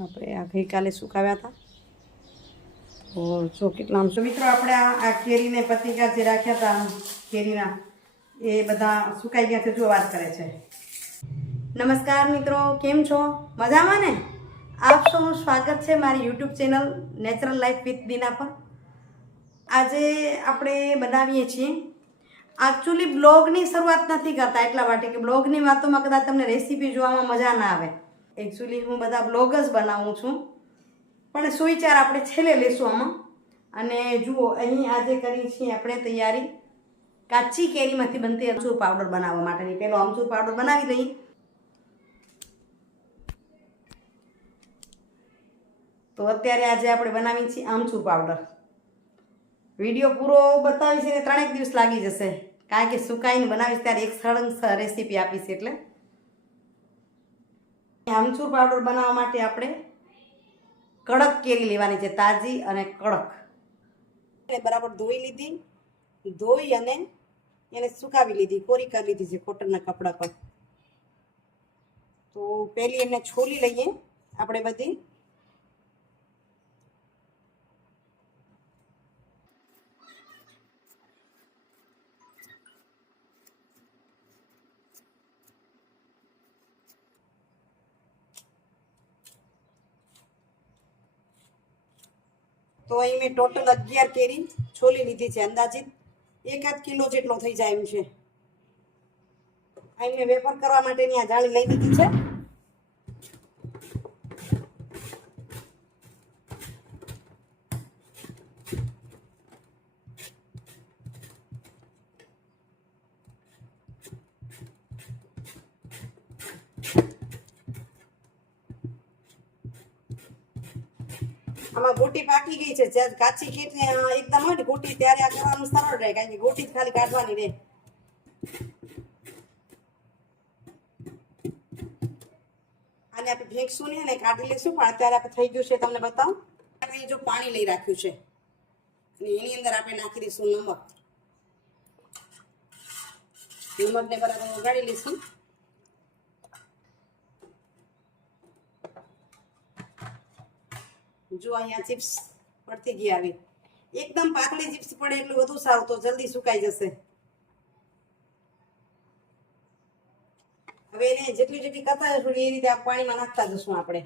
આપણે આ ગઈકાલે સુકાવ્યા હતા. તો જો કેટલા આમ મિત્રો આપણે આ કેરીને પતિકા જે રાખ્યા હતા કેરીના, એ બધા સુકાઈ ગયા છે, જો વાત કરે છે. નમસ્કાર મિત્રો, કેમ છો? મજામાં ને? આપ સૌનું સ્વાગત છે મારી YouTube channel natural life with Dina પર. આજે આપણે બનાવીએ છીએ. એકચ્યુઅલી બ્લોગની શરૂઆત નથી કરતા એટલા માટે કે બ્લોગની વાતોમાં કદાચ તમને રેસીપી જોવામાં મજા ના આવે. એકચ્યુઅલી હું બધા બ્લોગ જ બનાવું છું. પણ સુવિચાર આપણે છેલ્લે લેશું આમાં. અને જુઓ, અહીં આજે કરી છીએ આપણે તૈયારી. કાચી કેરીમાંથી બનતી અમચૂર પાવડર બનાવવા માટેની. પહેલો અમચૂર પાવડર બનાવી લઈએ. તો અત્યારે આજે આપણે બનાવી છીએ આમચૂર પાવડર વીડિયો પૂરો બતાવીશ એને ત્રણેક દિવસ લાગી જશે. કારણ કે સુકાઈને બનાવીશ ત્યારે એક સળંગ રેસીપી આપીશ એટલે. આમચૂર પાવડર બનાવવા માટે આપણે કડક કેરી લેવાની છે, તાજી અને કડક. બરાબર ધોઈ લીધી. ધોઈ અને એને સુકાવી લીધી, કોરી કરી લીધી છે કોટનના કપડા પર. તો પહેલી એને છોલી લઈએ, આપણે બધી. તો અહીં મેં ટોટલ અગિયાર કેરી છોલી લીધી છે અંદાજિત. એકાદ કિલો જેટલો થઈ જાય એમ છે. અહીં મેં વેફર કરવા માટેની આ જાળી લઈ લીધી છે. આમાં ગોટી પાકી ગઈ છે. જ્યારે કાચી ને એકદમ હોય ને ગોટી ત્યારે આ કરવાનું સરળ રહે, કારણ કે ગોટી જ ખાલી કાઢવાની રહે. આને આપણે ફેંકશું ને કાઢી લઈશું પણ અત્યારે આપણે થઈ ગયું છે, તમને બતાવું. આપણે જો પાણી લઈ રાખ્યું છે. અને એની અંદર આપણે નાખી દઈશું નમક. નમકને બરાબર ઉગાડી લઈશું. જો અહીંયા ચિપ્સ પડતી ગઈ આવી. એકદમ પાતળી ચિપ્સ પડે એટલું વધુ સારું તો જલ્દી સુકાઈ જશે. હવે એને જેટલી જેટલી કરતા જશું એ રીતે આ પાણીમાં નાખતા જશું આપણે.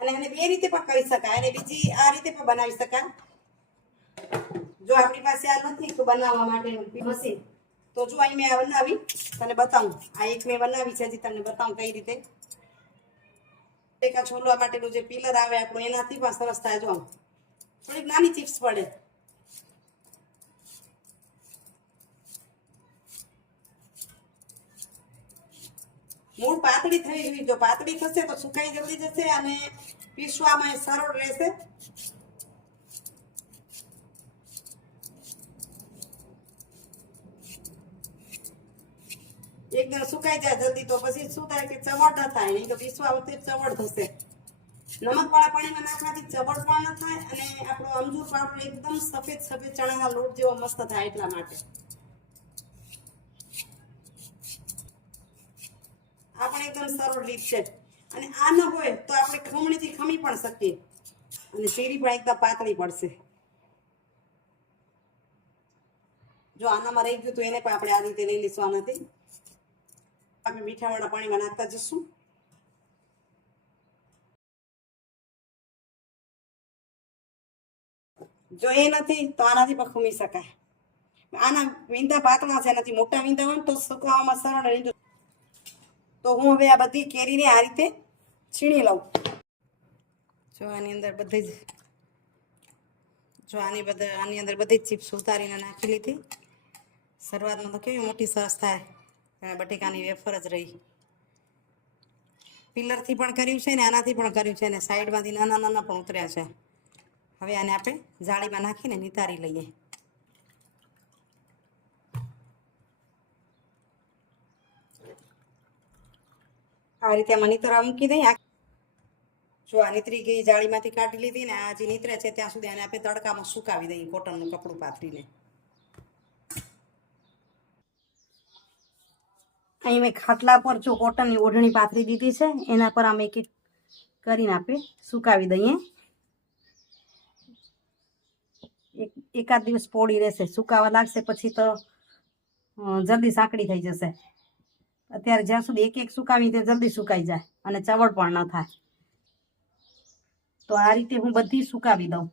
અને એને બે રીતે પણ કરી શકાય. અને બીજી આ રીતે પણ બનાવી શકાય. જો આપણી પાસે આ નથી તો બનાવવા માટે મશીન તો જો અહીં મેં આ બનાવી તને બતાવું. આ એક મેં બનાવી છે, હજી તમને બતાવું કઈ રીતે. ટેકા છોલવા માટેનું જે પિલર આવે, આપણું એનાથી પણ સરસ થાય. જો થોડીક નાની ચિપ્સ પડે. મૂળ પાતળી થઈ જોઈએ જો પાતળી થશે તો સુકાઈ જલ્દી જશે અને પીસવામાં સરળ રહેશે. એકદમ સુકાઈ જાય જલ્દી, તો પછી શું થાય કે ચવડ થાય. નહીં તો પીસવા વખતે ચવડ થશે. નમકવાળા પાણીમાં નાખવાથી ચવડ પણ ન થાય અને આપણો અમજૂર પાવડર એકદમ સફેદ સફેદ ચણાના લોટ જેવો મસ્ત થાય એટલા માટે. આ એકદમ સરળ રીત છે. અને આ ન હોય તો આપણે ખમણીથી ખમી પણ શકીએ. અને શેરી પણ એકદમ પાતળી પડશે. જો આનામાં રહી ગયું તો એને પણ આપણે આ રીતે લઈ લઈશું આનાથી. આપણે મીઠાવાળા પાણીમાં નાખતા જશું જો એ નથી તો આનાથી પણ ખુમી શકાય આના વીંદા પાતળા છે એનાથી મોટા વીંદા હોય ને તો સુકાવામાં સરળ રહી તો હું હવે આ બધી કેરીને આ રીતે છીણી લઉં જો આની અંદર બધી જ જો આની બધા આની અંદર બધી જ ચિપ્સ ઉતારીને નાખી લીધી શરૂઆતમાં તો કેવી મોટી સરસ થાય એમાં બટેકાની વેફર જ રહી. પિલરથી પણ કર્યું છે ને આનાથી પણ કર્યું છે ને સાઈડમાંથી નાના નાના પણ ઉતર્યા છે. હવે આને આપણે જાળીમાં નાખીને નિતારી લઈએ. આ રીતે આમાં નીતરવા મૂકી દઈએ. જો આ નીતરી ગઈ જાળીમાંથી કાઢી લીધી ને આ જે નીતરે છે ત્યાં સુધી આને આપણે તડકામાં સુકાવી દઈએ કોટનનું કપડું પાથરીને. અહીં મેં ખાટલા પર જો કોટનની ઓઢણી પાથરી દીધી છે, એના પર આમ એક એક કરીને આપણે સુકાવી દઈએ. એક, એકાદ દિવસ પોળી રહેશે, સુકાવા લાગશે, પછી તો જલ્દી સાંકડી થઈ જશે. અત્યારે જ્યાં સુધી એક એક સુકાવી તે જલ્દી સુકાઈ જાય અને ચવડ પણ ન થાય. તો આ રીતે હું બધી સુકાવી દઉં.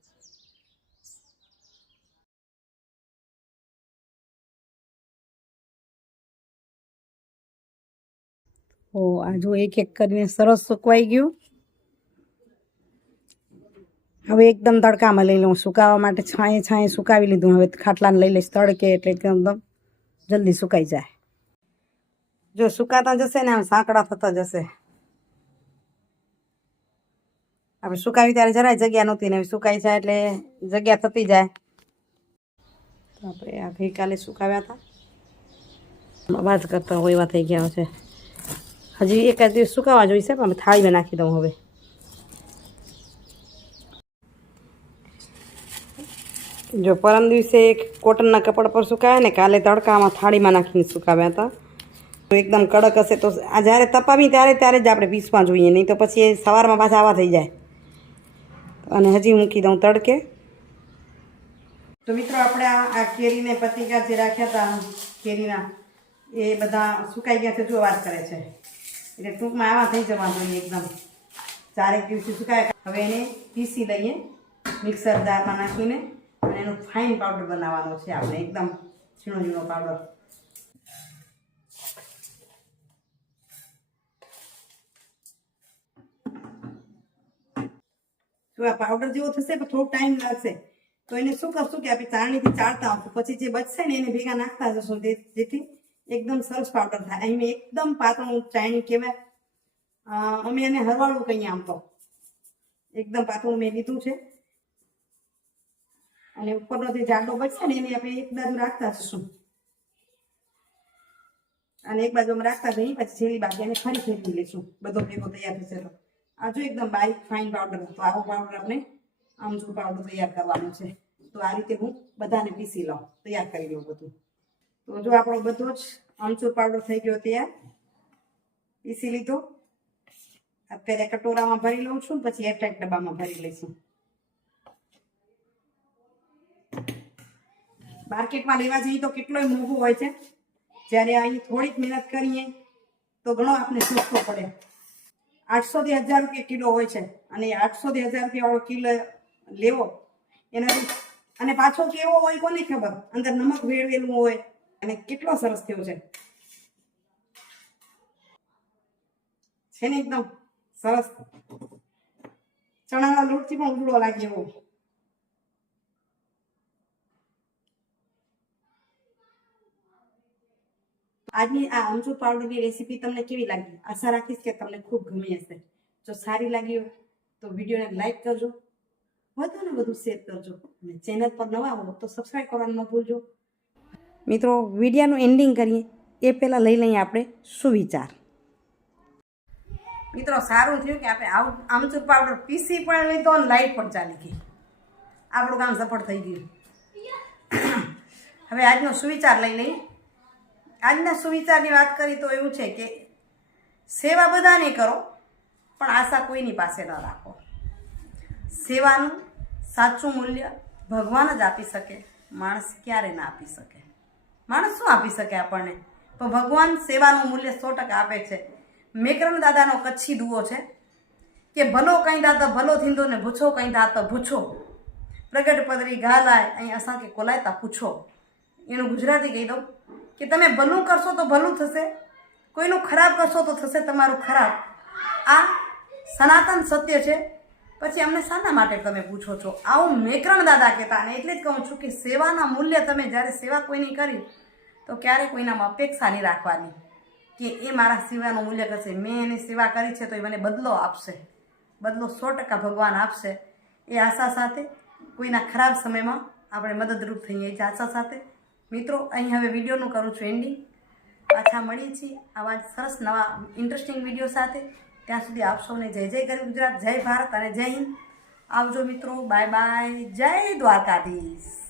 ઓ, આ જો એક એક કરીને સરસ સુકવાઈ ગયું. હવે એકદમ તડકામાં લઈ લઉં, સુકાવા માટે છાંયે છાંયે સુકાવી લીધું. હવે ખાટલાને લઈ લઈશ તડકે એટલે એકદમ જલ્દી સુકાઈ જાય. જો સુકાતા જશે ને, આમ સાંકડા થતા જશે. આપણે સુકાવી ત્યારે જરાય જગ્યા નહોતી ને, હવે સુકાઈ જાય એટલે જગ્યા થતી જાય. આપણે આ ગઈકાલે સુકાવ્યા હતા. વાત કરતા હોય એવા થઈ ગયા છે. હજી એકાદ દિવસ સુકાવા જોઈશે, પણ થાળીમાં નાખી દઉં હવે. જો પરમ દિવસે એક કોટનના કપડા પર સુકાયા ને કાલે તડકામાં થાળીમાં નાખીને સુકાવ્યા હતા. તો એકદમ કડક હશે તો આ જ્યારે તપાવી ત્યારે ત્યારે જ આપણે પીસવા જોઈએ, નહીં તો પછી એ સવારમાં પાછા આવા થઈ જાય. અને હજી મૂકી દઉં તડકે. તો મિત્રો આપણે આ આ કેરીને પતિકા જે રાખ્યા હતા. કેરીના એ બધા સુકાઈ ગયા છે જો વાત કરે છે? એટલે ટૂંકમાં આવા થઈ જવા જોઈએ એકદમ. ચારેક દિવસે સુકાય. હવે એને પીસી લઈએ, મિક્સર દાળમાં નાખીને અને એનું ફાઇન પાવડર બનાવવાનો છે આપણે, એકદમ ઝીણો ઝીણો પાવડર તો આ પાવડર જેવો થશે પણ થોડો ટાઈમ લાગશે. તો એને શું કરશું કે આપણે ચાળણીથી ચાળતા આવશું. પછી જે બચશે ને એને ભેગા નાખતા જશું જેથી એકદમ સરસ પાવડર થાય. અહીં એકદમ પાતળું ચાયણી કહેવાય. અમે એને હરવાળું કહીએ આમ તો. એકદમ પાતળું મેં લીધું છે. અને ઉપરનો જે જાડો બચશે ને એને આપણે એક બાજુ રાખતા જશું. અને એક બાજુ અમે રાખતા જઈએ, પછી છેલ્લી બાજુ એને ફરી ફેરવી લઈશું. બધો ભેગો તૈયાર થશે તો. આ જો એકદમ બારીક ફાઇન પાવડર તો આવો પાવડર આપણે આમચૂર પાવડર તૈયાર કરવાનો છે. તો આ રીતે હું બધાને પીસી લઉં. તૈયાર કરી લઉં બધું. તો જો આપણો બધો જ આમચૂર પાવડર થઈ ગયો તૈયાર. પીસી લીધો. અત્યારે કટોરામાં ભરી લઉં છું પછી એરટાઈટ ડબ્બામાં ભરી લઈશું. માર્કેટમાં લેવા જઈએ તો કેટલોય મોંઘું હોય છે. જ્યારે અહીં થોડીક મહેનત કરીએ તો ઘણો આપણે સસ્તો પડે. આઠસો થી હજાર રૂપિયા કિલો હોય છે. અને આઠસો થી હજાર રૂપિયા વાળો કિલો લેવો. એનાથી અને પાછો કેવો હોય કોને ખબર? અંદર નમક વેળવેલું હોય. અને કેટલો સરસ થયો છે. છે ને એકદમ સરસ. ચણાના લોટથી પણ ઉજળો લાગે એવો. આજની આ અમચૂર પાવડરની રેસીપી તમને કેવી લાગી? આશા રાખીશ કે તમને ખૂબ ગમી હશે. જો સારી લાગી હોય તો વિડીયોને લાઈક કરજો. વધુ ને વધુ શેર કરજો. અને ચેનલ પર નવા હો તો સબસ્ક્રાઈબ કરવાનું ન ભૂલજો. મિત્રો, વિડીયાનું એન્ડિંગ કરીએ. એ પહેલાં લઈ લઈએ આપણે સુવિચાર. મિત્રો, સારું થયું કે આપણે આવું આમચૂર પાવડર પીસી પણ લીધો અને લાઈટ પણ ચાલી ગઈ. આપણું કામ સફળ થઈ ગયું. હવે આજનો સુવિચાર લઈ લઈએ. આજના સુવિચારની વાત કરી તો એવું છે કે સેવા બધાને કરો, પણ આશા કોઈની પાસે ન રાખો. સેવાનું સાચું મૂલ્ય ભગવાન જ આપી શકે, માણસ ક્યારે ના આપી શકે. માણસ શું આપી શકે આપણને? તો ભગવાન સેવાનું મૂલ્ય સો ટકા આપે છે. મેકરણ દાદાનો કચ્છી દુઓ છે. કે ભલો કંઈ દાતા, ભલો થીંદો ને ભૂછો કંઈ દાતા, ભૂછો. પ્રગટ પદરી ગાલાય, અહીં અસાંકે કોલાયતા પૂછો. એનું ગુજરાતી કહી દઉં કે તમે ભલું કરશો તો ભલું થશે. કોઈનું ખરાબ કરશો તો થશે તમારું ખરાબ. આ સનાતન સત્ય છે. પછી અમને શાના માટે તમે પૂછો છો? આવું મેકરણ દાદા કહેતા અને એટલે જ કહું છું કે સેવાના મૂલ્ય તમે જ્યારે સેવા કોઈની કરી, તો ક્યારે કોઈનામાં અપેક્ષા નહીં રાખવાની કે એ મારા સેવાનું મૂલ્ય કરશે. મેં એની સેવા કરી છે તો એ મને બદલો આપશે. બદલો સો ટકા ભગવાન આપશે. એ આશા સાથે કોઈના ખરાબ સમયમાં આપણે મદદરૂપ થઈએ એ જ આશા સાથે. મિત્રો, અહીં હવે વિડીયોનું કરું છું એન્ડિંગ પાછા મળીએ છીએ આવા સરસ નવા ઇન્ટરેસ્ટિંગ વીડિયો સાથે. ત્યાં સુધી આપ સૌને જય જય ગરીબ ગુજરાત, જય ભારત અને જય હિન્દ. આવજો મિત્રો, બાય બાય. જય દ્વારકાધીશ.